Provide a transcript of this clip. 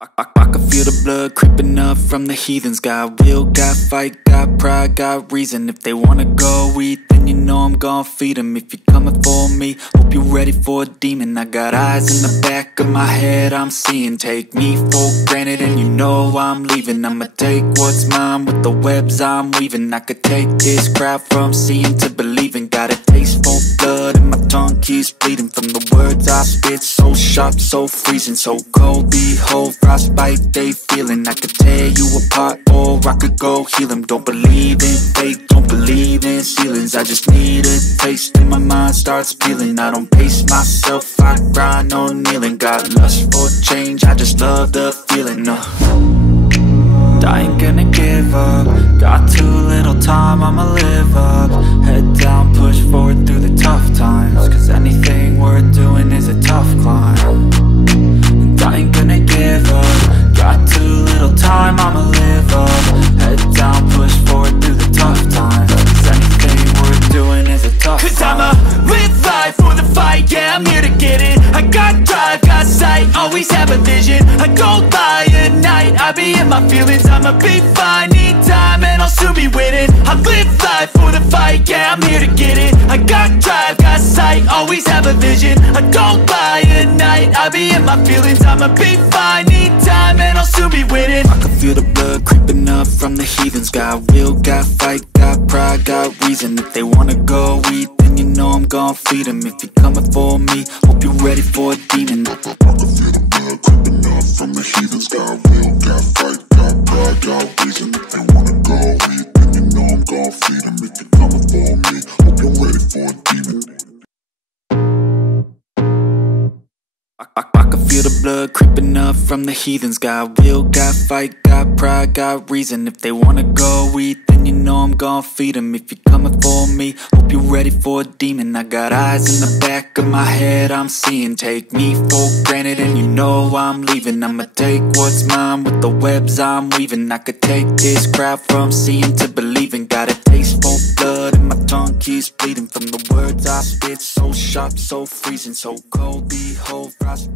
I can feel the blood creeping up from the heathens. Got will, got fight, got pride, got reason. If they wanna go eat, then you know I'm gon' feed them. If you're coming for me, hope you're ready for a demon. I got eyes in the back of my head, I'm seeing. Take me for granted and you know I'm leaving. I'ma take what's mine with the webs I'm weaving. I could take this crowd from seeing to believing. Got a taste for blood and my tongue keeps bleeding from the words I spit. So sharp, so freezing, so cold. Behold, frostbite they feeling. I could tear you apart or I could go heal them. Don't believe in fate, don't believe in ceilings. I just need a taste and my mind starts peeling. I don't pace myself, I grind on kneeling. Got lust for change, I just love the feeling. I ain't gonna give up. Got too little time, I'ma live up. Head down, push forward through the tough times. Cause anything worth doing is a tough climb. And I ain't gonna give up. Got too little time, I'ma live up. Head down, push forward through the tough times. Cause anything worth doing is a tough climb. Cause I'ma live life for the fight, yeah, I'm here to get it. I got drive, got sight, always have a vision. I don't lie at night, I be in my feelings. I'ma be fine, need time and I'll soon be winning. I live life for the fight, yeah, I'm here to get it. I got drive, got sight, always have a vision. I don't lie at night, I be in my feelings. I'ma be fine, need time and I'll soon be winning. I can feel the blood creeping up from the heathens. Got will, got fight, got pride, got reason. If they wanna go eat, then you know I'm gon' feed them. If you're coming for me, hope you're ready for a demon. I can feel the blood creeping up from the heathens. Got will, got fight, got pride, got reason. If they wanna go eat, then you know I'm gon' feed them. If you're coming for me, hope you're ready for a demon. I can feel the blood creeping up from the heathens. Got will, got fight, got pride, got reason. If they wanna go eat, then you know I'm gon' feed them. If you're coming for me, hope you're ready for a demon. I got eyes in the back of my head, I'm seeing. Take me for granted and you know I'm leaving. I'ma take what's mine with the webs I'm weaving. I could take this crowd from seeing to believing. Got a taste for blood and my tongue keeps bleeding from the words I spit. So sharp, so freezing, so cold. Behold, frostbite.